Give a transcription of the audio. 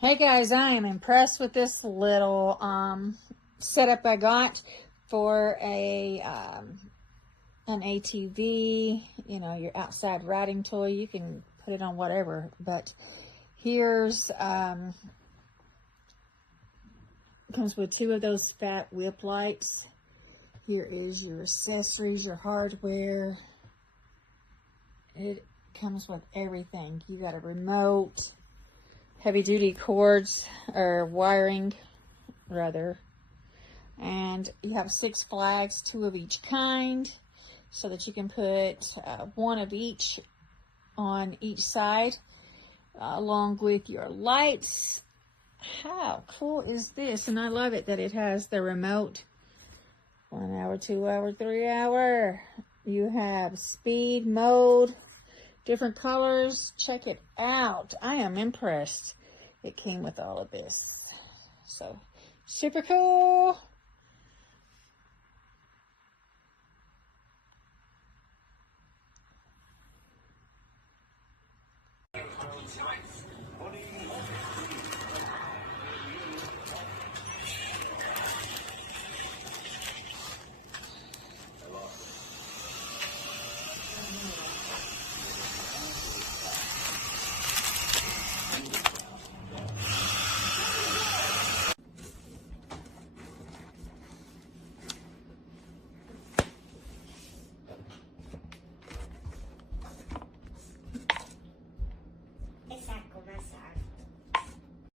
Hey guys, I am impressed with this little setup I got for an ATV, you know, your outside riding toy. You can put it on whatever, but here's comes with two of those fat whip lights. Here is your accessories, your hardware. It comes with everything. You got a remote, heavy duty cords or wiring rather, and you have 6 flags, 2 of each kind, so that you can put one of each on each side, along with your lights. How cool is this? And I love it that it has the remote. 1 hour, 2 hour, 3 hour. You have speed mode, different colors. Check it out. I am impressed. It came with all of this. So, super cool.